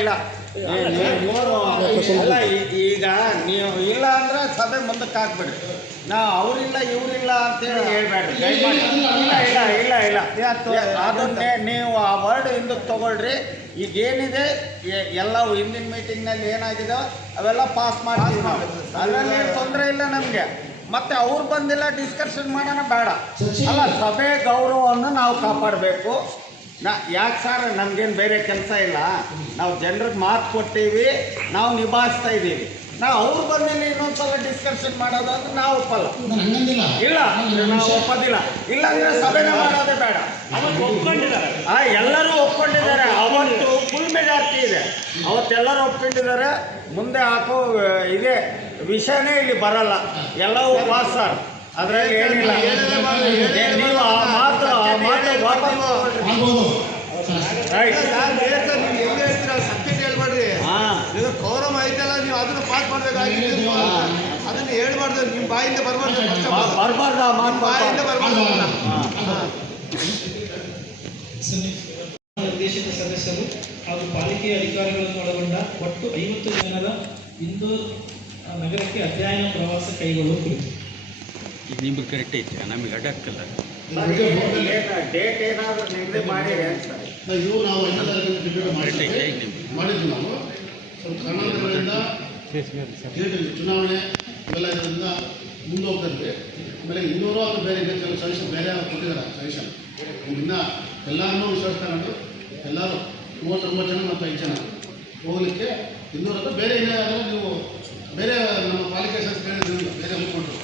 ಇಲ್ಲ ಅಲ್ಲ, ಈಗ ನೀವು ಇಲ್ಲ ಅಂದರೆ ಸಭೆ ಮುಂದಕ್ಕೆ ಹಾಕ್ಬಿಡ್ರಿ. ನಾವು ಅವರಿಲ್ಲ ಇವರಿಲ್ಲ ಅಂತೇಳಿ ಹೇಳ್ಬೇಡ್ರಿ ದಯಮಾಡಿ. ಇಲ್ಲ ಇಲ್ಲ ಇಲ್ಲ ಇಲ್ಲ ಅದನ್ನೇ ನೀವು ಆ ವರ್ಡ್ ಹಿಂದಕ್ಕೆ ತಗೊಳ್ರಿ. ಈಗೇನಿದೆ ಎಲ್ಲವೂ ಹಿಂದಿನ ಮೀಟಿಂಗ್ನಲ್ಲಿ ಏನಾಗಿದೆ ಅವೆಲ್ಲ ಪಾಸ್ ಮಾಡ್ತೀವಿ ನಾವು, ಅದರಲ್ಲಿ ತೊಂದರೆ ಇಲ್ಲ ನಮಗೆ. ಮತ್ತೆ ಅವ್ರು ಬಂದಿಲ್ಲ ಡಿಸ್ಕಷನ್ ಮಾಡೋಣ ಬೇಡ. ಅಲ್ಲ, ಸಭೆ ಗೌರವವನ್ನು ನಾವು ಕಾಪಾಡಬೇಕು. ಯಾಕೆ ಸರ್, ನಮಗೇನು ಬೇರೆ ಕೆಲಸ ಇಲ್ಲ. ನಾವು ಜನರಿಗೆ ಮಾತು ಕೊಟ್ಟೀವಿ, ನಾವು ನಿಭಾಯಿಸ್ತಾ ಇದ್ದೀವಿ. ನಾವು ಅವ್ರು ಬಂದಿಲ್ಲ ಇನ್ನೊಂದ್ಸಲ ಡಿಸ್ಕಷನ್ ಮಾಡೋದಾದ್ರೆ ನಾವು ಒಪ್ಪಲ್ಲ. ಇಲ್ಲ, ನಾವು ಒಪ್ಪೋದಿಲ್ಲ. ಇಲ್ಲಾಂದ್ರೆ ಸಭೆನ ಮಾಡೋದೇ ಬೇಡ. ಒಪ್ಕೊಂಡಿದ್ದಾರೆ, ಎಲ್ಲರೂ ಒಪ್ಕೊಂಡಿದ್ದಾರೆ. ಅವತ್ತು ಫುಲ್ ಮೆಜಾರಿಟಿ ಇದೆ, ಅವತ್ತೆಲ್ಲರೂ ಒಪ್ಕೊಂಡಿದ್ದಾರೆ. ಮುಂದೆ ಹಾಕೋ ಇದೇ ವಿಷಯನೇ ಇಲ್ಲಿ ಬರಲ್ಲ, ಎಲ್ಲವೂ ಪಾಸ್ ಸರ್. ಅದರಲ್ಲಿ ಏನಿಲ್ಲ. ನೀವು ಆ ಮಾತು ವಾಪಸ್ ರೈಟ್. ನೀವು ಹೆಂಗೆ ಹೇಳ್ತೀರ ಸಬ್ಜೆಕ್ಟ್ ಹೇಳ್ಬೇಡ್ರಿ. ಇದು ಕೌರಮ ಐತಲ್ಲ, ನೀವು ಅದನ್ನು ಪಾಸ್ ಮಾಡಬೇಕಾಗಿತ್ತು. ಅದನ್ನು ಹೇಳ್ಬಾರ್ದು, ನಿಮ್ಮ ಬಾಯಿಂದ ಬರಬಾರ್ದು. ಬಾಯಿಂದ ಬರಬಾರ್ದು. ನಿರ್ದೇಶಕ ಸದಸ್ಯರು ಹಾಗೂ ಪಾಲಿಕೆಯ ಅಧಿಕಾರಿಗಳನ್ನು ಒಳಗೊಂಡ ಒಟ್ಟು 50 ಜನರ ಇಂದೋರ್ ನಗರಕ್ಕೆ ಅಧ್ಯಯನ ಪ್ರವಾಸ ಕೈಗೊಳ್ಳುವ ಕುರಿತು. ನಿಮ್ಗೆ ಕರೆಕ್ಟ್ ಐತೆ, ನಮಗೆ ಅಡ್ಡಕ್ಕಲ್ಲ. ಡೇಟ್ ಏನಾದರೂ ನಿಗದಿ ಮಾಡಿರಿ ಸರ್. ಇವು ನಾವು ಮಾಡಿದ್ವಿ. ನಾವು ಸ್ವಲ್ಪ ಕಾರಣಾಂತರಗಳಿಂದ ಚುನಾವಣೆ ಇವೆಲ್ಲ ಇದರಿಂದ ಮುಂದೆ ಹೋಗ್ತಾ ಇದ್ವಿ. ಆಮೇಲೆ 200 ಅದು ಬೇರೆ ಕೆಲವು ಸಜೆಷನ್ ಬೇರೆ ಕೊಟ್ಟಿದ್ದಾರೆ ಸಜೆಷನ್. ಇನ್ನು ಎಲ್ಲರನ್ನೂ ವಿಶ್ವಾಸ ತಗೊಂಡು ಎಲ್ಲರೂ 39 ಜನ ಮತ್ತು 5 ಜನ ಹೋಗಲಿಕ್ಕೆ 200 ಅದು ಬೇರೆ ಏನಾದರೂ ನೀವು ಬೇರೆ ನಮ್ಮ ಪಾಲಿಕೆ ಸದಸ್ಯರು ಬೇರೆ ಉಳ್ಕೊಂಡ್ರು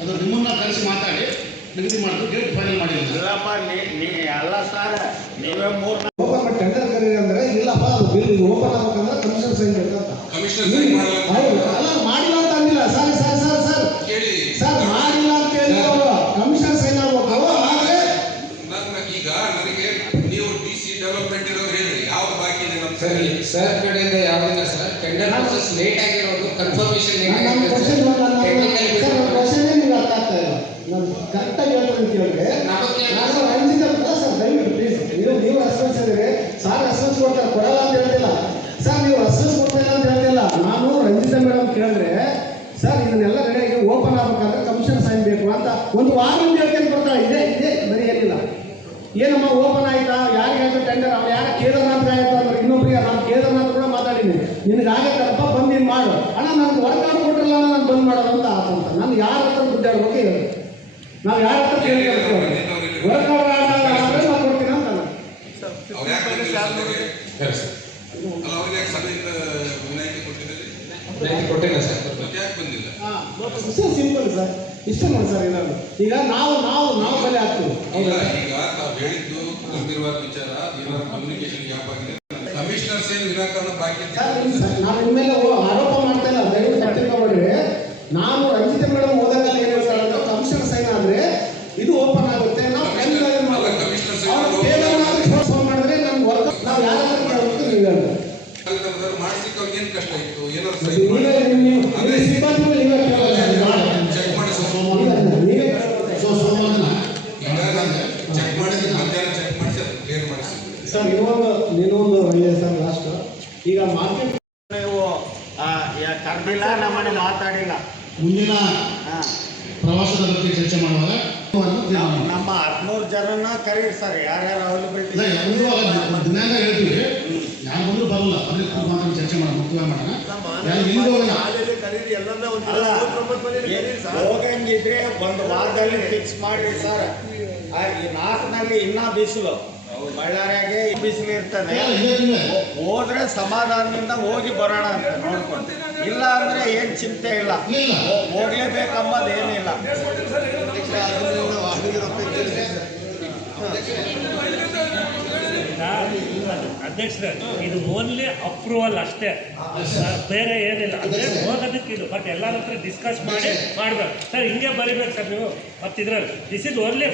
ಅದು ನಿಮ್ಮನ್ನ ಕರೆಸಿ ಮಾತಾಡಿ ನಿಗದಿ ಮಾಡಿದ್ರು. ಡೇಟ್ ಫೈನಲ್ ಮಾಡಿಲ್ಲ. ಅಲ್ಲ ಸರ್, ನೀವೇ 3 ಓಪನ್ ಟೆಂಡರ್ ಕರೀರಿ ಅಂದ್ರೆ ಇಲ್ಲಪ್ಪ, ಅದು ಬಿಲ್ ಓಪನ್ ಆಗ್ಬೇಕಂದ್ರೆ ಕಮಿಷನರ್ ಸೈನ್ ಬೇಕಂತ. ಅಲ್ಲ, ಮಾಡಿಲ್ಲ ಅಂತ ಅಂದಿಲ್ಲ sir. Sir sir sir sir ಮಾಡಿಲ್ಲ ಅಂತ ಹೇಳಿ ಕಮಿಷನರ್ ಸೈನ್ ಆಗ್ಬೇಕು. ಆದ್ರೆ ಈಗ ನನಗೆ ನೀವು DC ಡೆವಲಪ್ಮೆಂಟ್ ಇರೋರು ಹೇಳಿ ಯಾವ್ದು ಬಾಕಿ ಇದೆ ನಮ್ಮ ಸರ್ ಕಡೆಯಿಂದ ಯಾವ್ದಿಲ್ಲ ಸರ್. ಟೆಂಡರ್ ಪ್ರೋಸೆಸ್ ಲೇಟ್ ಆಗಿರೋದು, ಕನ್ಫರ್ಮೇಷನ್ ಲೇಟ್ ನಮ್ಮ ಆಗಿದೆ. ಕ್ವಶನ್ ನಿಮ್ಗೆ ಅರ್ಥ ಆಗ್ತಾ ಇಲ್ಲ. ನಾನು ಕರೆಕ್ಟಾಗಿ ಹೇಳ್ತೀನಿ ಕೇಳಿದ್ರೆ ನಾನು ರಂಜಿತ ಸರ್, ದಯವಿಟ್ಟು ಪ್ಲೀಸ್ ನೀವು ರೆಸ್ಪಾನ್ಸ್ ಹೇಳಿದ್ರೆ ಸಾರ್ ರೆಸ್ಪಾನ್ಸ್ ಕೊಡ್ತಾರೆ, ಕೊಡಲ್ಲ ಅಂತ ಹೇಳ್ತಿಲ್ಲ ಸರ್. ನೀವು ರೆಸ್ಪಾನ್ಸ್ ಕೊಡ್ತಾ ಇಲ್ಲ ಅಂತ ಹೇಳ್ತಿಲ್ಲ. ನಾನು ರಂಜಿತಾ ಮೇಡಮ್ ಕೇಳಿದ್ರೆ ಸರ್ ಇದನ್ನೆಲ್ಲ ರೆಡಿಯಾಗಿ ಓಪನ್ ಆಗ್ಬೇಕಂದ್ರೆ ಕಮಿಷನ್ ಸೈನ್ ಬೇಕು ಅಂತ ಒಂದು ವಾರದಿಂದ ಹೇಳ್ಕೊಂಡು ಬರ್ತಾರೆ. ಇದೆ ಬರೀ ಏನಿಲ್ಲ. ಏನಮ್ಮ ಓಪನ್ ಆಯ್ತಾ, ಯಾರಿಗಾಯ್ತು ಟೆಂಡರ್, ಅವ್ರು ಯಾರ ಕೇದಾರ್ನಾಥ್ ಆಯ್ತು ಅಂದ್ರೆ ಇನ್ನೊಬ್ರಿಗೆ ನಾನು ಕೇದಾರ್ನಾಥ್ ಕೂಡ ಮಾತಾಡಿದ್ದೀನಿ. ನಿನಗಾಗತ್ತಪ್ಪ ಬಂದು ನೀನು ಮಾಡು. ಅಣ್ಣ ನನಗೆ ವರ್ಕ್ ಆರ್ಡರ್ ಕೊಟ್ಟಿಲ್ಲ, ನಾನು ಬಂದ್ ಮಾಡೋದು ಅಂತ ಆತಂತ. ನಾನು ಯಾರ ಹತ್ರ ದುಡ್ಡಾಡ್ಬೇಕು ಹೇಳಿ, ನಾವು ಯಾರ ಹತ್ರ ಕೇಳ್ಬೇಕು, ವರ್ಕ್ ಆರ್ಡರ್ ಆದ್ರೆ ನಾನು ಕೊಡ್ತೀನಿ ಅಂತ. ಸಿಂಪಲ್ ಸರ್, ಇಷ್ಟ ನೋಡಿ ಸರ್. ಏನಾದ್ರು ಈಗ ನಾವು ಬಲೆ ಆಗ್ತೀವಿ. ಈಗ ತಾವು ಹೇಳಿದ್ದು ಗಂಭೀರವಾದ ವಿಚಾರ, ಕಮ್ಯುನಿಕೇಶನ್ ಗ್ಯಾಪ್ ಆಗಿದೆ. ಕಮಿಷನರ್ಸ್ ಏನು ವಿನಾಕಾರಣ ಬಾಕಿ ನಾವು ಇನ್ಮೇಲೆ ಆರೋಪ ಮಾಡ್ತಾ ಇಲ್ಲ, ದಯವಿಟ್ಟು ಪತ್ರಿಕೆ ಮಾಡ್ರಿ. ನಾನು ರಂಜಿತಾ ಮೇಡಮ್ ಹೋದಾಗ ಏನು ಹೇಳ್ತಾರೆ, ಕಮಿಷನರ್ ಸೈನ್ ಆದ್ರೆ ಇದು ಓಪನ್ ಆಗುತ್ತೆ. ನಾವು ಫೋನ್ ಮಾಡಿದ್ರೆ ನಮ್ಗೆ ವರ್ಕ್ ನಾವು ಯಾರ ಹತ್ರ ಕೇಳಬೇಕು, ನೀವು ಹೇಳಿ ಮಾಡಿಸ್ಲಿಕ್ಕೆ ಅವ್ರಿಗೆ ಏನು ಕಷ್ಟ ಇತ್ತು, ಏನಾದ್ರು ಚೆಕ್ ಮಾಡಿ ಚೆಕ್ ಮಾಡಿದ್ರೆ ಮಧ್ಯಾಹ್ನ ಚೆಕ್ ಮಾಡಿಸಿ ಅದು ಕ್ಲಿಯರ್ ಮಾಡಿಸಿ ಸರ್. ಇನ್ನೊಂದು ಒಳ್ಳೆಯ ಸರ್ ಲಾಸ್ಟ್. ಈಗ ಮಾರ್ಕೆಟ್ ನೀವು ಕರೆದಿಲ್ಲ, ನಮ್ಮನೆ ಮಾತಾಡಿಲ್ಲ. ಮುಂದಿನ ಪ್ರವಾಸದ ಬಗ್ಗೆ ಚರ್ಚೆ ಮಾಡುವಾಗ ನಮ್ಮ 13 ಜನನ ಕರೀರಿ ಸರ್, ಯಾರ್ಯಾರು ಅವೈಲಬಿಲಿಟಿ ದಿನಾಂಕ ಹೇಳ್ತೀವಿ. ಯಾರು ಬಂದರೂ ಬರಲ್ಲ, ಅದೇ ಮಾತ್ರ ಚರ್ಚೆ ಮಾಡೋಣ, ಮುಖ್ಯವಾಗಿ ಮಾಡೋಣ. ಹೋಗಂಗಿದ್ರೆ ಒಂದು ವಾರದಲ್ಲಿ ಫಿಕ್ಸ್ ಮಾಡಿ ಸರ್. ಈ 4ನಲ್ಲಿ ಇನ್ನೂ ಬಿಸಿಲು, ಬಳ್ಳಾರಿಯಾಗೆ ಬಿಸಿಲು ಇರ್ತದೆ. ಹೋದ್ರೆ ಸಮಾಧಾನದಿಂದ ಹೋಗಿ ಬರೋಣ ಅಂತ ನೋಡ್ಕೊಂಡು. ಇಲ್ಲ ಅಂದ್ರೆ ಏನು ಚಿಂತೆ ಇಲ್ಲ, ಹೋಗ್ಲೇಬೇಕಂಬುದು ಏನಿಲ್ಲ. ಅಧ್ಯಕ್ಷರೇ, ಇದು ಓನ್ಲಿ ಅಪ್ರೂವಲ್ ಅಷ್ಟೇ, ಬೇರೆ ಏನಿಲ್ಲ. ಅಂದರೆ ಹೋಗೋದಕ್ಕೆ ಇದು, ಬಟ್ ಎಲ್ಲರ ಹತ್ರ ಡಿಸ್ಕಸ್ ಮಾಡಿ ಮಾಡ್ಬೇಕು ಸರ್. ಹಿಂಗೆ ಬರೀಬೇಕು ಸರ್ ನೀವು. ಮತ್ತು ಇದ್ರಲ್ಲಿ ದಿಸ್ ಇಸ್ ಓನ್ಲಿ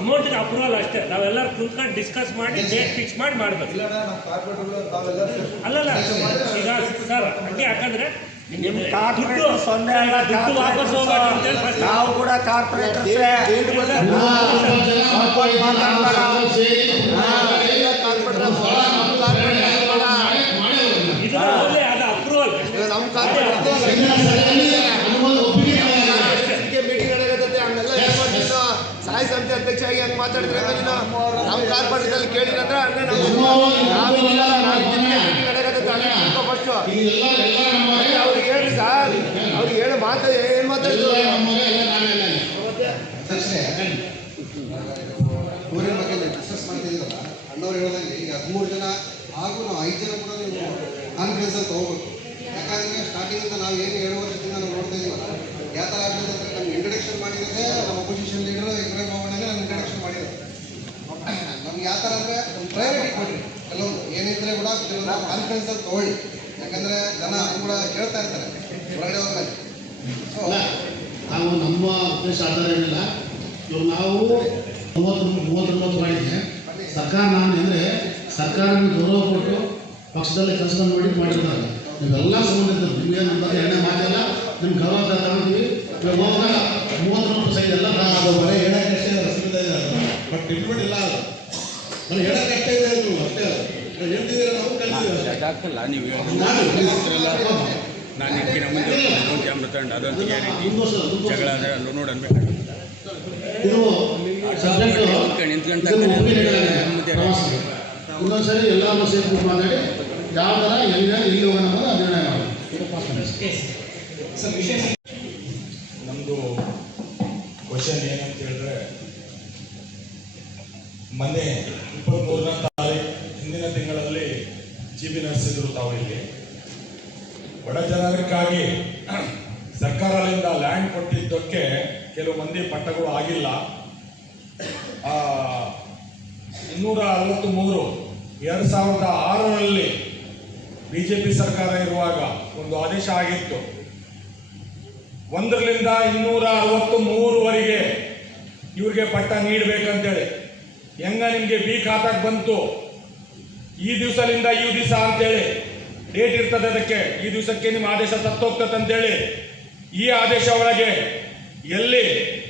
ಅಮೌಂಟಿಗೆ ಅಪ್ರೂವಲ್ ಅಷ್ಟೇ. ನಾವೆಲ್ಲರೂ ಕುತ್ಕೊಂಡು ಡಿಸ್ಕಸ್ ಮಾಡಿ ಡೇಟ್ ಫಿಕ್ಸ್ ಮಾಡಿ ಮಾಡ್ಬೇಕು. ಅಲ್ಲಲ್ಲ ಈಗ ಸರ್ ಹಂಗೆ, ಯಾಕಂದರೆ ನಿಮ್ಮ ಕಾರ್ಪೊರೇಟರ್ ಸೊನ್ನೆ ಅಲ್ಲ, ದುಡ್ಡು ವಾಪಸ್ ಹೋಗೋದು. ನಾವು ಕೂಡ ಕಾರ್ಪೊರೇಟರ್ಸೇ. ಮಾತಾಡಿದ್ರೆ ನಮ್ಮ ಕಾರ್ಪೊರೇಟಲ್ಲಿ ಕೇಳಿದ್ರೆ ಅಂದ್ರೆ ಅವ್ರಿಗೆ ಹೇಳಿ ಸರ್, ಅವ್ರಿಗೆ ಹೇಳಿ ಏನು ಮಾತಾಡಿದ್ರು ಊರಿನ ಬಗ್ಗೆ ಡಿಸ್ಕಸ್ ಮಾಡ್ತಿದ್ದೀರಲ್ಲ, ಅಣ್ಣವ್ರು ಹೇಳ್ದಂಗೆ ಈಗ 13 ಜನ ಹಾಗೂ ನಾವು 5 ಜನ ಕೂಡ ನೀವು ಕಾನ್ಫಿಡೆನ್ಸಲ್ಲಿ ತೊಗೋಬೇಕು. ಯಾಕಂದರೆ ಸ್ಟಾರ್ಟಿಂಗಿಂದ ನಾವು ಏನು 7 ವರ್ಷದಿಂದ ನಾವು ನೋಡ್ತಾ ಇದೀವಲ್ಲ, ಯಾವ ಥರ ಆಗ್ತದೆ ಅಂದರೆ ನಮ್ಗೆ ಇಂಟ್ರಡಕ್ಷನ್ ಮಾಡಿರೋದೇ ನಮ್ಮ ಅಪೋಸಿಷನ್ ಲೀಡರ್ ಇಬ್ರಾಹಿಂ ಬಾಬಣ್ಣನೇ ನಮ್ಗೆ ಇಂಟ್ರಡಕ್ಷನ್ ಮಾಡಿರೋದು. ನಮ್ಗೆ ಯಾವ ಥರ ಅಂದರೆ ಒಂದು ಪ್ರಯಾರಿಟಿ ಕೊಡ್ರಿ, ಕೆಲವೊಂದು ಏನಿದ್ರೆ ಕೂಡ ಕಾನ್ಫಿಡೆನ್ಸಲ್ಲಿ ತೊಗೊಳ್ಳಿ. ಯಾಕಂದರೆ ಜನ ಕೂಡ ಕೇಳ್ತಾ ಇರ್ತಾರೆ ಹೊರಗಡೆ ಹೋದ್ಮೇಲೆ. ಸೊ ನಾವು ನಮ್ಮ ಉದ್ದೇಶ ಆಧಾರ ಏನಿಲ್ಲ. ಇವಾಗ ನಾವು 39 ಮಾಡಿದ್ದೆ ಸರ್ಕಾರ. ನಾನು ಅಂದರೆ ಸರ್ಕಾರ ಗೌರವ ಕೊಟ್ಟು ಪಕ್ಷದಲ್ಲಿ ಕೆಲಸ ಮಾಡಿರ್ತಾರೆ. ನೀವೆಲ್ಲ ಸಂಬಂಧಿಸಿದ್ರು, ನಿಮಗೇನು ನಮ್ಮ ಬಗ್ಗೆ ಎಣ್ಣೆ ಮಾತಿಲ್ಲ, ನಿಮ್ಗೆ ಗೌರವ ತಗೊಂಡಿದ್ದೀವಿ. ಇವಾಗ ಹೋದಾಗ 39% ಎಲ್ಲ ಅದು ಬರೀ ಹೇಳೋಕ್ಕಷ್ಟೇ ಅನಿಸ್ತಾ ಇದೆ, ಬಟ್ ಇಂಪ್ಲಿಮೆಂಟ್ ಇಲ್ಲ. ಅದು ನಾನು ಹೇಳೋಕ್ಕಷ್ಟೇ ಇದೆ, ಅದು ಅಷ್ಟೇ. ಅದು ಹೇಳ್ತಿದ್ದೀರ, ನಾವು ಕಲ್ತಿದ್ದೀವಿ. ನಾನು ಇದಕ್ಕಿಂತ ಮುಂದೆ ಅಮೃತ ಅದಂತ ಗ್ಯಾರಂಟಿ ಜಗಳ ಅಂದರೆ ಅಲ್ಲೂ ನೋಡಿ ಅನ್ಬೇಕು. ಇದು ಸಬ್ಜೆಕ್ಟ್ ಇನ್ನೊಂದ್ಸರಿ ಎಲ್ಲರೂ ಸೇರ್ಬಿಟ್ಟು ಮಾತಾಡಿ ಯಾವ ಥರ ಎಲ್ಲಿ ಹೋಗೋಣ ಅನ್ನೋದು ಅದು ನಿರ್ಣಯ ಮಾಡಿ. ನಮ್ಮದು ಕ್ವಶನ್ ಏನಂತ ಹೇಳಿದ್ರೆ, ಮೊನ್ನೆ 23ನೇ ತಾರೀಕು ಹಿಂದಿನ ತಿಂಗಳಲ್ಲಿ GB ನಡೆಸಿದ್ರು ತಾವು ಇಲ್ಲಿ. ಬಡ ಜನರಿಗಾಗಿ ಸರ್ಕಾರದಿಂದ ಲ್ಯಾಂಡ್ ಕೊಟ್ಟಿದ್ದಕ್ಕೆ ಕೆಲವು ಮಂದಿ ಪಟ್ಟಗಳು ಆಗಿಲ್ಲ. 263 2006ರಲ್ಲಿ BJP ಸರ್ಕಾರ ಇರುವಾಗ ಒಂದು ಆದೇಶ ಆಗಿತ್ತು. 1ರಿಂದ 263ವರೆಗೆ ಇವ್ರಿಗೆ ಪಟ್ಟ ನೀಡಬೇಕಂತೇಳಿ. ಹೆಂಗ ನಿಮಗೆ ಬಿ ಖಾತಾಕ್ ಬಂತು, ಈ ದಿವಸದಿಂದ ಈ ದಿವಸ ಅಂತೇಳಿ ಡೇಟ್ ಇರ್ತದೆ, ಅದಕ್ಕೆ ಈ ದಿವಸಕ್ಕೆ ನಿಮ್ಮ ಆದೇಶ ಸತ್ತೋಗ್ತದೆ ಅಂತೇಳಿ. ಈ ಆದೇಶ ಒಳಗೆ ಎಲ್ಲಿ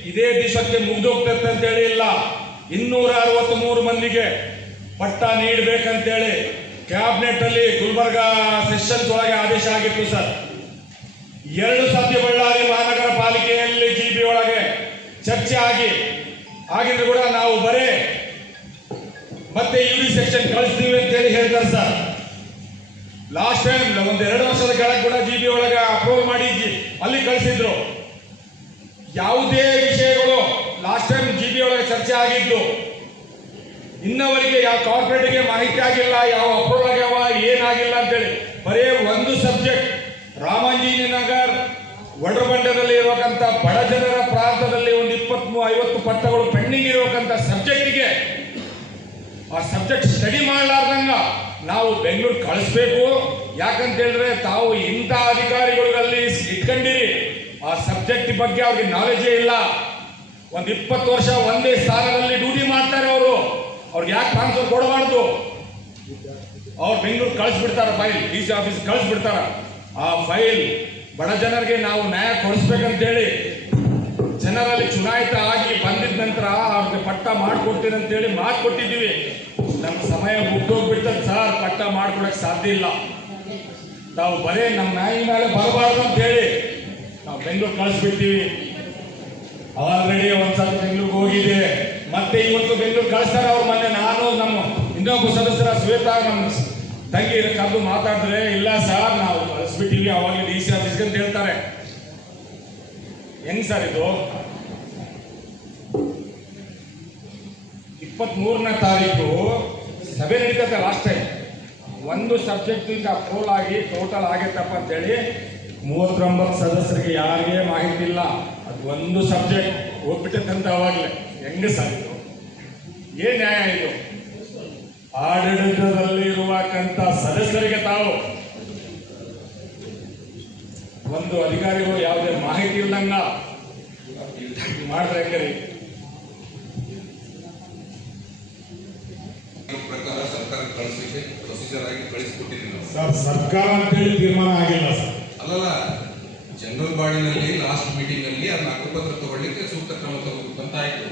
ಇದೇ ದಿವಸಕ್ಕೆ ಮುಗ್ದೋಗ್ತದೆ ಅಂತೇಳಿ ಇಲ್ಲ, 263 ಮಂದಿಗೆ ಪಟ್ಟ ನೀಡಬೇಕಂತೇಳಿ ಕ್ಯಾಬಿನೆಟ್ ಅಲ್ಲಿ ಗುಲ್ಬರ್ಗ ಸೆಷನ್ಸ್ ಒಳಗೆ ಆದೇಶ ಆಗಿತ್ತು ಸರ್. 2 ಸತಿ ಬಳ್ಳಾರಿ ಮಹಾನಗರ ಪಾಲಿಕೆಯಲ್ಲಿ GB ಒಳಗೆ ಚರ್ಚೆ ಆಗಿದ್ರು ಕೂಡ ನಾವು ಬರೇ ಮತ್ತೆ UD ಸೆಕ್ಷನ್ ಕಳಿಸ್ತೀವಿ ಅಂತೇಳಿ ಹೇಳ್ತಾರೆ ಸರ್. ಲಾಸ್ಟ್ ಟೈಮ್ 1-2 ವರ್ಷದ ಕೆಳಗೆ ಕೂಡ GB ಒಳಗೆ ಅಪ್ರೂವಲ್ ಮಾಡಿ ಅಲ್ಲಿ ಕಳಿಸಿದ್ರು. ಯಾವುದೇ ವಿಷಯಗಳು ಲಾಸ್ಟ್ ಟೈಮ್ GB ಒಳಗೆ ಚರ್ಚೆ ಆಗಿದ್ದು ಇನ್ನವರಿಗೆ ಯಾವ ಕಾರ್ಪೊರೇಟ್ಗೆ ಮಾಹಿತಿ ಆಗಿಲ್ಲ, ಯಾವ ಅಪ್ರೂವಲ್ ಆಗ್ಯಾವ ಏನಾಗಿಲ್ಲ ಅಂತೇಳಿ. ಬರೇ ಒಂದು ಸಬ್ಜೆಕ್ಟ್, ರಾಮಾಂಜನಿ ನಗರ್ ವಡ್ರಬಂಡದಲ್ಲಿ ಇರಬೇಕಂತ ಬಡ ಜನರ ಪ್ರಾಂತದಲ್ಲಿ ಒಂದು 20-50 ಪಟ್ಟಗಳು ಪೆಂಡಿಂಗ್ ಇರಬೇಕಂತ ಸಬ್ಜೆಕ್ಟಿಗೆ ಆ ಸಬ್ಜೆಕ್ಟ್ ಸ್ಟಡಿ ಮಾಡಲಾರ್ದಂಗ ನಾವು ಬೆಂಗಳೂರು ಕಳಿಸ್ಬೇಕು. ಯಾಕಂತ ಹೇಳಿದ್ರೆ ತಾವು ಇಂಥ ಅಧಿಕಾರಿಗಳಲ್ಲಿ ಇಟ್ಕೊಂಡಿರಿ, ಆ ಸಬ್ಜೆಕ್ಟ್ ಬಗ್ಗೆ ಅವ್ರಿಗೆ ನಾಲೆಜೇ ಇಲ್ಲ. ಒಂದು 20 ವರ್ಷ ಒಂದೇ ಸ್ಥಾನದಲ್ಲಿ ಡ್ಯೂಟಿ ಮಾಡ್ತಾರೆ ಅವರು. ಅವ್ರಿಗೆ ಯಾಕೆ ಟ್ರಾನ್ಸ್ಫರ್ ಕೊಡಬಾರ್ದು? ಅವ್ರು ಬೆಂಗಳೂರು ಕಳಿಸ್ಬಿಡ್ತಾರ, ಫೈಲ್ DC ಆಫೀಸ್ ಕಳಿಸ್ಬಿಡ್ತಾರ. ಆ ಫೈಲ್ ಬಡ ಜನರಿಗೆ ನಾವು ನ್ಯಾಯ ಕೊಡಿಸ್ಬೇಕಂತೇಳಿ ಜನರಲ್ಲಿ ಚುನಾಯಿತ ಆಗಿ ಬಂದಿದ ನಂತರ ಅವ್ರಿಗೆ ಪಟ್ಟ ಮಾಡಿಕೊಡ್ತೀನಿ ಅಂತೇಳಿ ಮಾತು ಕೊಟ್ಟಿದ್ದೀವಿ. ನಮ್ಮ ಸಮಯ ಮುಗ್ದೋಗ್ಬಿಡ್ತದೆ ಸರ್, ಪಟ್ಟ ಮಾಡ್ಕೊಡಕ್ಕೆ ಸಾಧ್ಯ ಇಲ್ಲ. ತಾವು ಬರೇ ನಮ್ಮ ನ್ಯಾಯ ಮೇಲೆ ಬರಬಾರ್ದು ಅಂತೇಳಿ ನಾವು ಬೆಂಗಳೂರು ಕಳಿಸ್ಬಿಡ್ತೀವಿ. ಆಲ್ರೆಡಿ ಒಂದ್ಸಲ ಬೆಂಗಳೂರಿಗೆ ಹೋಗಿದೆ, ಮತ್ತೆ ಇವತ್ತು ಬೆಂಗಳೂರು ಕಳಿಸ್ತಾರೆ ಅವ್ರು. ಮೊನ್ನೆ ನಾನು ನಮ್ಮ ಇನ್ನೊಬ್ಬ ಸದಸ್ಯರ ಶ್ವೇತಾ ನಮ್ಮ ತಂಗಿ ಕರೆದು ಮಾತಾಡಿದ್ರೆ, ಇಲ್ಲ ಸರ್ ನಾವು ಕಳಿಸ್ಬಿಟ್ಟಿವಿ ಅವಾಗ DC ಆಫೀಸ್ಗೆ ಅಂತ ಹೇಳ್ತಾರೆ. ಹೆಂಗ್ ಸರ್ ಇದು? 23ನೇ ತಾರೀಕು ಸಭೆ ನಡೀತದೆ. ಲಾಸ್ಟ್ ಟೈಮ್ ಒಂದು ಸಬ್ಜೆಕ್ಟ್ ಇಂದ ಅಪ್ರೂವಲ್ ಆಗಿ ಟೋಟಲ್ ಆಗೈತಪ್ಪ ಅಂತೇಳಿ 39 ಸದಸ್ಯರಿಗೆ ಯಾರಿಗೆ ಮಾಹಿತಿ ಇಲ್ಲ. ಅದು ಒಂದು ಸಬ್ಜೆಕ್ಟ್ ಹೋಗ್ಬಿಟ್ಟಂತ ಅವಾಗಲೇ. ಹೆಂಗೆ ಸರ್ ಇದು? ಏನ್ ನ್ಯಾಯ ಇದು? ಆಡಳಿತದಲ್ಲಿ ಇರುವಕ್ಕಂತ ಸದಸ್ಯರಿಗೆ ತಾವು ಒಂದು ಅಧಿಕಾರಿಗಳು ಯಾವುದೇ ಮಾಹಿತಿ ಇಲ್ಲಂಗ ಮಾಡಿದ್ರೆ ಹೆಂಗರಿ? ಪ್ರಕಾರ ಸರ್ಕಾರ ಕಳಿಸ್ಲಿಕ್ಕೆ ಪ್ರೊಸೀಜರ್ ಆಗಿ ಕಳಿಸ್ಕೊಟ್ಟಿದ್ದೀವಿ ನಾವು ಸರ್. ಸರ್ಕಾರ ಅಂತೇಳಿ ತೀರ್ಮಾನ ಆಗಿಲ್ಲ ಸರ್. ಅಲ್ಲಲ್ಲ, ಜನರಲ್ ಬಾಡಿನಲ್ಲಿ ಲಾಸ್ಟ್ ಮೀಟಿಂಗ್ ಅಲ್ಲಿ ಅದನ್ನ ಹಕ್ಕುಪತ್ರ ತಗೊಳ್ಳಿಕ್ಕೆ ಸೂಕ್ತ ಕ್ರಮ ತಗೋಬೇಕು ಅಂತ ಆಯ್ತು.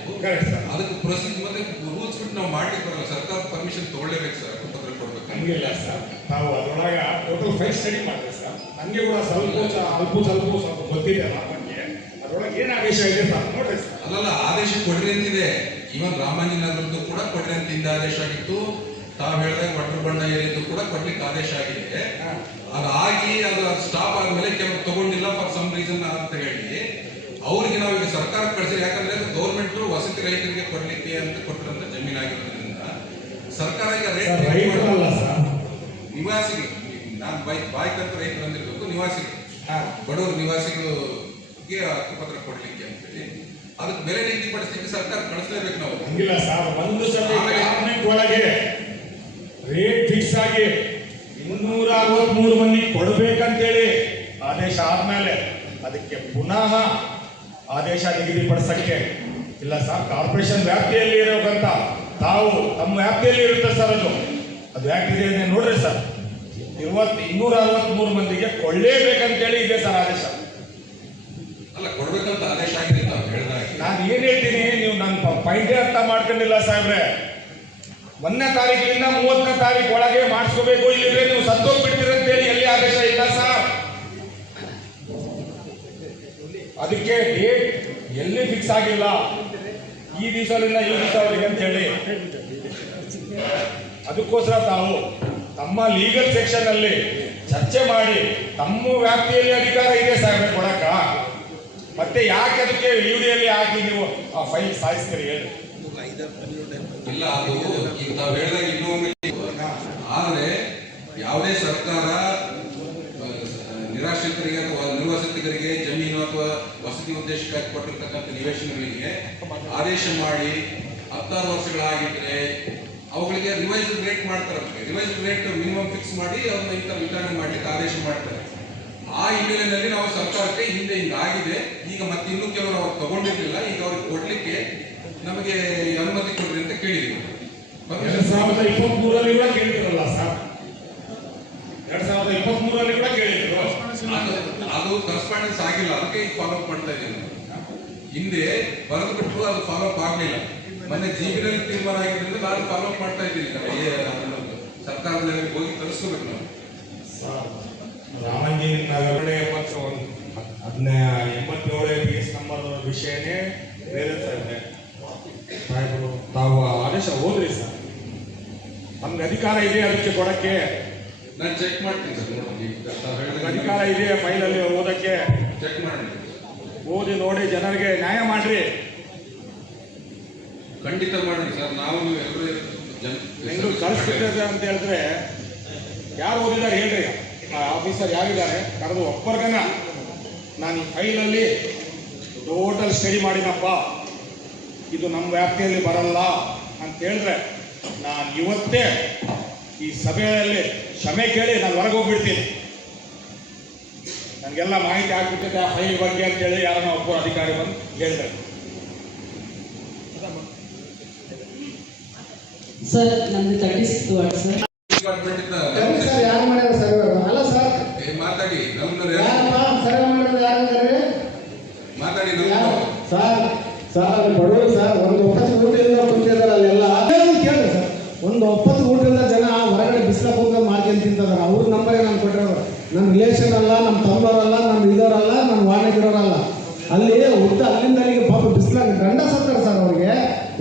ಅದಕ್ಕೆ ಪ್ರೊಸೀಜರ್ ಮತ್ತೆ ರೂಲ್ಸ್ ಬಿಟ್ಟು ನಾವು ಮಾಡ್ಲಿಕ್ಕೆ ಬರಲ್ಲ. ಸರ್ಕಾರ ಪರ್ಮಿಷನ್ ತಗೊಳ್ಳೇಬೇಕು ಸರ್, ಹಕ್ಕುಪತ್ರ ಕೊಡ್ಬೇಕು. ಹಂಗಿಲ್ಲ ಸರ್, ನಾವು ಅದರೊಳಗ ಟೋಟಲ್ ಫೈಲ್ ಸ್ಟಡಿ ಮಾಡಿದ್ರೆ ಸರ್, ನಮಗೆ ಕೂಡ ಸ್ವಲ್ಪ ಗೊತ್ತಿದೆ. ಅದರೊಳಗೆ ಏನು ಆದೇಶ ಇದೆ ಸರ್ ನೋಡ್ರಿ ಸರ್. ಅಲ್ಲಲ್ಲ, ಆದೇಶ ಕೊಡ್ರಿ ಅಂತಿದೆ. ಈವನ್ ರಾಮಾಂಜನಗರದ್ದು ಕೂಡ ಕೊಡ್ರಿ ಅಂತ ಹಿಂದೆ ಆದೇಶ ಆಗಿತ್ತು. ತಾವು ಹೇಳಿದಾಗ ವಟರ್ ಬಂಡ ಏರಿಯದ್ದು ಕೂಡ ಕೊಡ್ಲಿಕ್ಕೆ ಆದೇಶ ಆಗಿದೆ. ಅದಾಗಿ ಅದು ಸ್ಟಾಪ್ ಆದ್ಮೇಲೆ ಕೆಲವು ತಗೊಂಡಿಲ್ಲ ಫಾರ್ ಸಮ್ ರೀಸನ್ ಅಂತ ಹೇಳಿ ಅವ್ರಿಗೆ ನಾವು ಈಗ ಸರ್ಕಾರ ಕಳಿಸಿ, ಯಾಕಂದ್ರೆ ಗೌರ್ಮೆಂಟ್ ವಸತಿ ರೈತರಿಗೆ ಕೊಡ್ಲಿಕ್ಕೆ ಅಂತ ಕೊಟ್ಟಿರಂತ ಜಮೀನಾಗಿರೋದ್ರಿಂದ ಸರ್ಕಾರ ಈಗ ನಿವಾಸಿಗಳು, ನಾನು ಬಾಯ್ಕಂತ ರೈತರು ಅಂದಿರ್ಬೇಕು, ನಿವಾಸಿಗಳು ಬಡವರು ನಿವಾಸಿಗಳಿಗೆ ಹಕ್ಕುಪತ್ರ ಕೊಡ್ಲಿಕ್ಕೆ ಅಂತೇಳಿ ಅದಕ್ಕೆ ಬೆಲೆ ನಿಗದಿಪಡಿಸಲಿಕ್ಕೆ ಸರ್ಕಾರ ಕಳಿಸ್ಲೇಬೇಕು ನಾವು. ಹಂಗಿಲ್ಲ ಸರ್, ಒಂದು ಸಲ ಗವರ್ಮೆಂಟ್ ಒಳಗೆ ರೇಟ್ ಫಿಕ್ಸ್ ಆಗಿ 263 ಮಂದಿ ಕೊಡ್ಬೇಕಂತೇಳಿ ಆದೇಶ ಆದ್ಮೇಲೆ ಅದಕ್ಕೆ ಪುನಃ ಆದೇಶ ನಿಗದಿಪಡಿಸಕ್ಕೆ ಇಲ್ಲ ಸರ್. ಕಾರ್ಪೊರೇಷನ್ ವ್ಯಾಪ್ತಿಯಲ್ಲಿ ಇರೋಕಂತ ತಾವು ತಮ್ಮ ವ್ಯಾಪ್ತಿಯಲ್ಲಿ ಇರುತ್ತೆ ಸರ್, ಅದು ಯಾಕಿದೆ ನೋಡ್ರಿ ಸರ್. 263 ಮಂದಿಗೆ ಕೊಳ್ಳೇಬೇಕಂತೇಳಿ ಇದೆ ಸರ್ ಆದೇಶ. ಅಲ್ಲ, ಕೊಡ್ಬೇಕಂತ ಆದೇಶ ಆಗಿದೆ ತಾವು ಹೇಳಿದಾಗ. ನಾನು ಏನ್ ಹೇಳ್ತೀನಿ, ನೀವು ನನ್ನ ಪಾಯಿಂಟೇ ಅರ್ಥ ಮಾಡ್ಕೊಂಡಿಲ್ಲ ಸಾಹೇಬ್ರೆ. 1ನೇ ತಾರೀಕಿನಿಂದ 30ನೇ ತಾರೀಕು ಒಳಗೆ ಮಾಡಿಸ್ಕೋಬೇಕು, ಇಲ್ಲಿದ್ರೆ ನೀವು ಸತ್ತೋಗ್ಬಿಡ್ತೀರಂತೇಳಿ ಎಲ್ಲಿ ಆದೇಶ ಇಲ್ಲ ಸರ್. ಅದಕ್ಕೆ ಡೇಟ್ ಎಲ್ಲಿ ಫಿಕ್ಸ್ ಆಗಿಲ್ಲ, ಈ ದಿವಸದಿಂದ ಈ ದಿವಸವರೆಗೆ ಅಂತ ಹೇಳಿ. ಅದಕ್ಕೋಸ್ಕರ ತಾವು ತಮ್ಮ ಲೀಗಲ್ ಸೆಕ್ಷನ್ ಅಲ್ಲಿ ಚರ್ಚೆ ಮಾಡಿ ತಮ್ಮ ವ್ಯಾಪ್ತಿಯಲ್ಲಿ ಅಧಿಕಾರ ಇದೆ ಸಾಹೇಬ್ರೆ ಕೊಡಕ, ಮತ್ತೆ ಯಾಕೆ ಅದಕ್ಕೆ ಯುಡಿಯಲ್ಲಿ ಹಾಕಿ ನೀವು ಆ ಫೈಲ್ ಸಾಯಿಸ್ತೀರಿ ಹೇಳಿ. ಇಲ್ಲ, ಅದು ಈಗ ತಾವು ಹೇಳಿದಾಗ ಇನ್ನೊಮ್ಮೆ, ಆದ್ರೆ ಯಾವುದೇ ಸರ್ಕಾರ ನಿರಾಶ್ರಿತರಿಗೆ ಅಥವಾ ನಿರ್ವಸತಿಗರಿಗೆ ಜಮೀನು ಅಥವಾ ವಸತಿ ಉದ್ದೇಶಕ್ಕಾಗಿ ಕೊಟ್ಟಿರ್ತಕ್ಕಂಥ ನಿವೇಶನಗಳಿಗೆ ಆದೇಶ ಮಾಡಿ 16 ವರ್ಷಗಳಾಗಿದ್ರೆ ಅವುಗಳಿಗೆ ರಿವೈಸ್ಡ್ ರೇಟ್ ಮಾಡ್ತಾರಂತೆ. ರಿವೈಸ್ಡ್ ರೇಟ್ ಮಿನಿಮಮ್ ಫಿಕ್ಸ್ ಮಾಡಿ ಅವ್ರನ್ನ ಇಂಥ ವಿತರಣೆ ಮಾಡ್ಲಿಕ್ಕೆ ಆದೇಶ ಮಾಡ್ತಾರೆ. ಆ ಹಿನ್ನೆಲೆಯಲ್ಲಿ ನಾವು ಸರ್ಕಾರಕ್ಕೆ ಹಿಂದೆ ಹಿಂಗಾಗಿದೆ, ಈಗ ಮತ್ತೆ ಇನ್ನೂ ಕೆಲವರು ಅವ್ರು ತಗೊಂಡಿರ್ಲಿಲ್ಲ, ಈಗ ಅವ್ರಿಗೆ ಕೊಡ್ಲಿಕ್ಕೆ ನಮಗೆ ಅನುಮತಿ ಕೊಡ್ರಿ ಅಂತ ಕೇಳಿದ್ವಿ. 2023 ಕೂಡ ಕೇಳಿದ್ರಲ್ಲ ಸರ್, 2023 ಕೂಡ ಕೇಳಿದ್ರು. ಅದು ಕರೆಸ್ಪಾಂಡೆನ್ಸ್ ಆಗಿಲ್ಲ, ಅದಕ್ಕೆ ಈಗ ಫಾಲೋ ಅಪ್ ಮಾಡ್ತಾ ಇದ್ದೀವಿ. ಹಿಂದೆ ಬರೆದು ಬಿಟ್ಟರು ಅದು ಫಾಲೋ ಅಪ್ ಆಗಲಿಲ್ಲ. ಮೊನ್ನೆ ಜಿಬಿನಲ್ಲಿ ತೀರ್ಮಾನ ಆಗಿದ್ದರಿಂದ ನಾನು ಫಾಲೋ ಅಪ್ ಮಾಡ್ತಾ ಇದ್ದೀನಿ. ಸರ್ಕಾರದ ಹೋಗಿ ತರಿಸ್ಕೋಬೇಕು ನಾವು. ರಾಮಂಜನಗರ 87 ಕೇಸ್ ನಂಬರ್ ವಿಷಯನೇ ಬೇರೆ ಸಾಹೇಬರು ತಾವು ಆದೇಶ ಓದ್ರಿ ಸರ್. ನಮ್ಗೆ ಅಧಿಕಾರ ಇದೆ ಅದಕ್ಕೆ ಕೊಡಕ್ಕೆ. ನಾನು ಚೆಕ್ ಮಾಡ್ತೀನಿ ಸರ್, ಅಧಿಕಾರ ಇದೆ ಫೈಲಲ್ಲಿ ಓದಕ್ಕೆ. ಚೆಕ್ ಮಾಡಿ ಓದಿ ನೋಡಿ ಜನರಿಗೆ ನ್ಯಾಯ ಮಾಡ್ರಿ. ಖಂಡಿತ ಮಾಡಿ ಸರ್. ನಾವು ಎಲ್ಲರೂ ಕಳಿಸ್ಬಿಟ್ಟಿದೆ ಅಂತ ಹೇಳಿದ್ರೆ ಯಾರು ಓದಿದ್ದಾರೆ ಹೇಳ್ರಿ, ಆಫೀಸರ್ ಯಾರಿದ್ದಾರೆ ಕರೆದು ಒಬ್ಬರ್ಗನ ನಾನು ಈ ಫೈಲಲ್ಲಿ ಟೋಟಲ್ ಸ್ಟಡಿ ಮಾಡಿನಪ್ಪ, ಇದು ನಮ್ಮ ವ್ಯಾಪ್ತಿಯಲ್ಲಿ ಬರಲ್ಲ ಅಂತ ಹೇಳಿದ್ರೆ ನಾನು ಇವತ್ತೇ ಈ ಸಭೆಯಲ್ಲಿ ಕ್ಷಮೆ ಕೇಳಿ ನಾನು ಹೊರಗೆ ಹೋಗ್ಬಿಡ್ತೀನಿ. ನನಗೆಲ್ಲ ಮಾಹಿತಿ ಆಗ್ಬಿಟ್ಟಿದೆ ಆ ಫೈಲ್ ಬಗ್ಗೆ ಅಂತೇಳಿ ಯಾರನ್ನ ಒಬ್ಬ ಅಧಿಕಾರಿ ಬಂದು ಹೇಳಿದ್ರೆ. ಸರ್ ನಮ್ದು 36 ವಾರ್ಡ್ ಸರ್. ಸರ್ ಯಾರು ಮಾಡ್ಯಾರ ಸರ್ ಇವರು? ಅಲ್ಲ ಸರ್ ಮಾತಾಡಿ ಸರ್ವೆ ಮಾಡಿರೋದು ಯಾರು ಮಾತಾಡಿ ಸರ್. ಸರ್ ಅಲ್ಲಿ ಬಡವರು ಸರ್ ಒಂದು 9 ಊಟದಿಂದ ಕುಂತಿದ್ದಾರೆ ಅಲ್ಲೆಲ್ಲ ಕೇಳಿ ಸರ್. ಒಂದು 9 ಊಟದಿಂದ ಜನ ಹೊರಗಡೆ ಬಿಸಿಲ ಕೂತ್ಕೊಂಡು ಮಾಡ್ಕೊಂಡು ತಿಂತಿದ್ದಾರೆ. ಅವ್ರ ನಂಬರೇ ನಾನು ಕೊಟ್ಟಿರೋರು. ನನ್ನ ರಿಲೇಷನ್ ಅಲ್ಲ, ನಮ್ಮ ತಮ್ಮವರಲ್ಲ, ನಮ್ಮ ಇದವರಲ್ಲ, ನನ್ನ ವಾರ್ಡ್ಗಿರೋರಲ್ಲ. ಅಲ್ಲಿ ಉದ್ದ ಅಲ್ಲಿಂದ ಅಲ್ಲಿಗೆ ಪಾಪ ಬಿಸಿಲಾಗ ಗಂಡ ಸತ್ತಾರೆ ಸರ್. ಅವ್ರಿಗೆ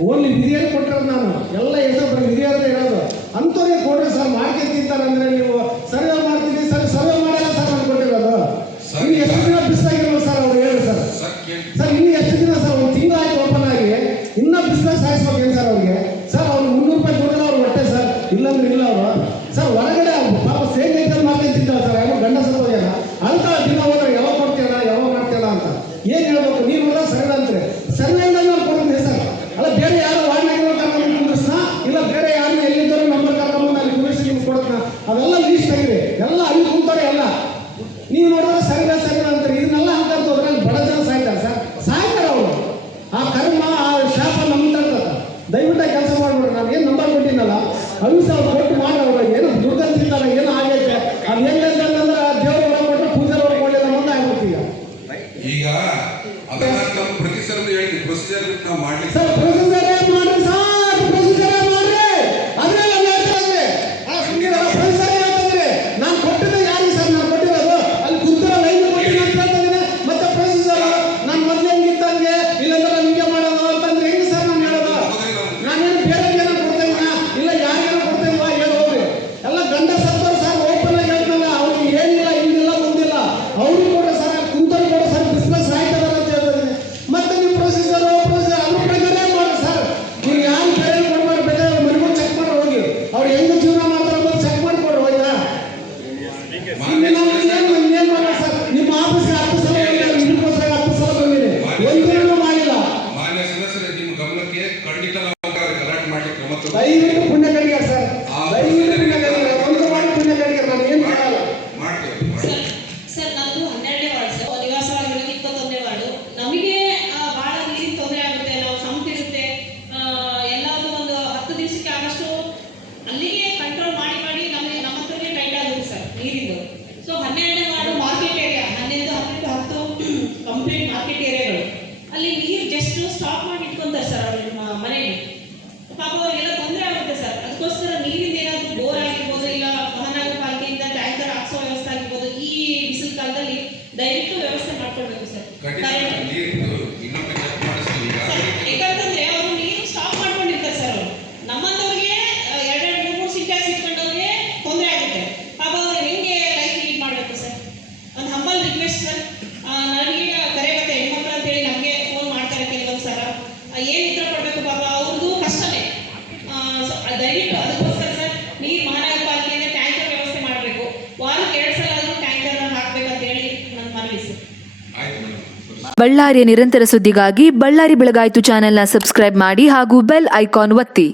ಓನ್ಲಿ ವಿಧಿಯಲ್ಲಿ ಕೊಟ್ಟಿರೋದು ನಾನು. ಎಲ್ಲ ಎಷ್ಟೊಬ್ಬರು ವಿಧಿಯರದೇ ಇರೋದು ಅಂಥವ್ರಿಗೆ ಕೊಡ್ರಿ ಸರ್. ಮಾಡ್ಕೊಂಡು ತಿಂತಾರೆ ಅಂದ್ರೆ ನೀವು ಸರ್ವೆ ಮಾಡ್ತೀನಿ ಸರ್, ಸರ್ವೆ ಮಾಡಲ್ಲ ಸರ್ ನಾನು ಕೊಟ್ಟಿರೋದು. ಇನ್ನು ಎಷ್ಟು ದಿನ ಬಿಸಿಲಾಗಿರೋ ಸರ್ ಅವ್ರು ಹೇಳಿ ಸರ್. ಸರ್ ಇನ್ನು ಎಷ್ಟು ದಿನ ಸರ್? ಒಂದು ತಿಂಗಳು ಆಯ್ತು ಓಪನ್ ಆಗಿ, ಇನ್ನೂ ಬಿಸಿಲಾಗ ಸಾಯಿಸ್ಬೇಕೇನು ಸರ್ ಅವ್ರಿಗೆ? ಸರ್ ಅವ್ರು 300 ರೂಪಾಯಿ ಕೊಡಲ್ಲ ಅವ್ರು ಹೊಟ್ಟೆ ಸರ್, ಇಲ್ಲಾಂದ್ರೆ ಇಲ್ಲ ಅವರು ಸರ್. ಹೊರಗಡೆ ಪಾಪ ಸೇಮ್ ಐಟಲ್ ಮಾಡ್ಕೊಂಡು ತಿಂತಾರೆ ಸರ್. ಯಾವ ಗಂಡ ಸತ್ತೋಗ್ಯಾರ ಅಂತ ದಿನ ಹೋದ್ರೆ ಯಾವಾಗ ಕೊಡ್ತೀಯಲ್ಲ ಯಾವಾಗ ಮಾಡ್ತೀಯಲ್ಲ ಅಂತ ಏನು ಹೇಳ್ಬೇಕು? ನೀವು ನೋಡಿದ್ರೆ ಸರ್ವೆ ಅಂತಾರೆ. ಸರ್ವೆಯಿಂದ ನಾನು ಕೊಡ್ತೀನಿ ಸರ್. ಅಲ್ಲ ಬೇರೆ ಯಾರು ವಾರ್ಡ್ನಾಗಿರೋ ಕರ್ಕೊಂಡು ಕುಂದಿಸ್ನ, ಇಲ್ಲ ಬೇರೆ ಯಾರು ಎಲ್ಲಿದ್ದರೂ ನಂಬರ್ ಕರ್ಕೊಂಡು ಅಲ್ಲಿ ಕುಂದಿಸಿ ನಿಮ್ಗೆ ಕೊಡ್ತಾನ. ಅವೆಲ್ಲ ಲೀಸ್ಟ್ ಆಗಿದೆ, ಎಲ್ಲ ಅಲ್ಲಿ ಕುಂತಾರೆ ಎಲ್ಲ. ನೀವು ನೋಡಿದ್ರೆ ಸರ್ವೆ ಸರ್ವೆ ಅಂತಾರೆ. ಇದನ್ನೆಲ್ಲ ಹಾಕಂತ ಹೋದ್ರೆ ಅಲ್ಲಿ ಬಡ ಜನ ಸಾಯ್ತಾರೆ ಸರ್. ಸಾಯ್ತಾರೆ ಅವರು. ಆ ಕರ್ಮ ಆ ಶಾಪ ನಮ್ಗೆ ತರ್ತದ. ದಯವಿಟ್ಟು ಕೆಲಸ ಮಾಡ್ಬಿಡ್ರಿ. ನಾನು ಏನು ನಂಬರ್ ಕೊಟ್ಟಿದ್ದಲ್ಲ 50,000 ಕೊಟ್ಟು ಮಾಡಿ ಅವ್ರು ಏನು ದುಡ್ಡು ತಿಂತಾರೆ, ಏನು ಆಗೈತೆ ಅದು ಹೆಂಗಂತಂದ್ರೆ ಬಳ್ಳಾರಿಯ ನಿರಂತರ ಸುದ್ದಿಗಾಗಿ ಬಳ್ಳಾರಿ ಬೆಳಗಾಯಿತು ಚಾನೆಲ್ನ ಸಬ್ಸ್ಕ್ರೈಬ್ ಮಾಡಿ ಹಾಗೂ ಬೆಲ್ ಐಕಾನ್ ಒತ್ತಿ.